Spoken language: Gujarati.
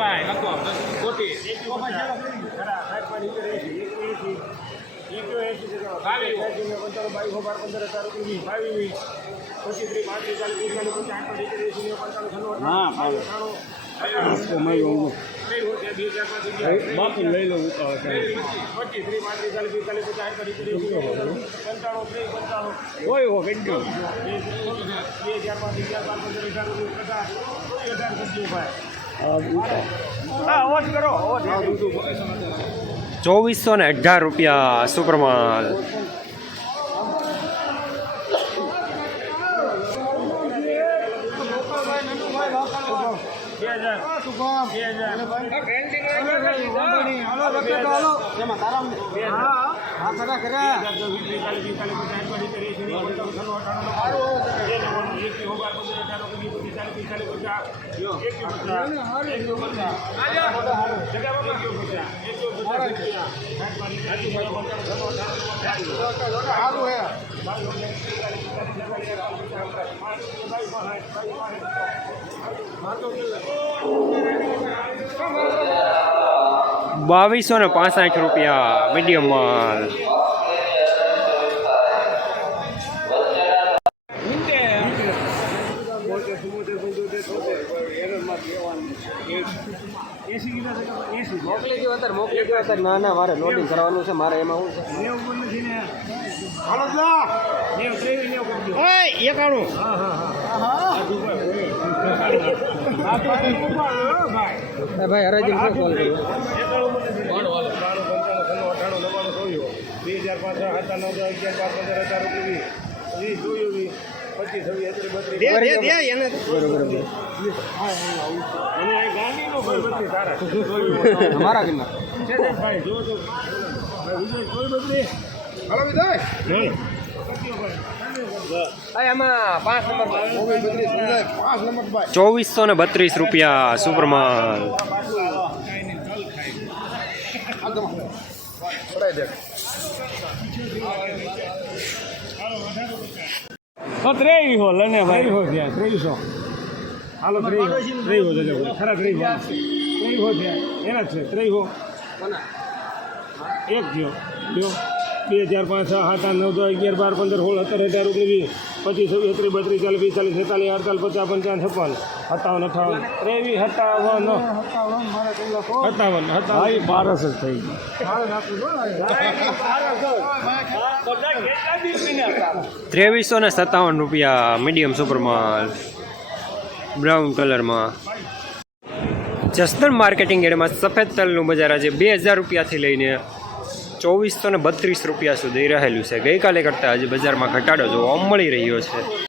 ભાઈ લખો ખોટી હા બાકી લઈ લઉં કોઈ હો કંઈ ચોવીસો ને અઢાર રૂપિયા સુપરમાલ બાવીસો ને પાસઠ રૂપિયા મીડિયમ માલ. મોકલી દો અત્યારે મોકલી દો અત્યારે ના ના મારે લોડિંગ કરવાનું છે મારે એમાં શું છે એકાણું ભાઈ હરાજી કોલ કર્યો બે. હજાર પાંચ સાત નવ અગિયાર પાંચ પંદર હજાર રૂપિયા અમારા ભાઈ ચોવીસો ને બત્રીસ રૂપિયા સુપરમાલ તો ત્રેવીસો લને ભાઈ. ત્રેવીસો થયા ત્રેવીસો હાલો ત્રેવીસો ત્રેવીસો જજો ખરા ત્રેવીસો ત્રેવીસો થયા. એના જ છે ત્રેવીસો એક થયો. જો બે હજાર પાંચ છ સાત આઠ નવ દસ અગિયાર બાર પંદર સોળ સત્તર અઢાર ઓગણીસ પચીસ છવ્વીસ ત્રીસ બત્રીસ ચાલીસ પિસ્તાલીસ છેતાલીસ અડતાલીસ પચાસ પંચાવન છપ્પન સત્તાવન અઠાવન ત્રેવીસ સત્તાવન સત્તાવન સત્તાવન. બારસ જ થઈ ત્રેવીસો ને સત્તાવન રૂપિયા મીડિયમ સુપરમાલ. બ્રાઉન કલરમાં. જસદણ માર્કેટિંગ એડમાં સફેદ તલનું બજાર આજે બે હજાર રૂપિયાથી લઈને ચોવીસો ને બત્રીસ રૂપિયા સુધી રહેલું છે. ગઈકાલે કરતાં આજે બજારમાં ઘટાડો જોવા મળી રહ્યો છે.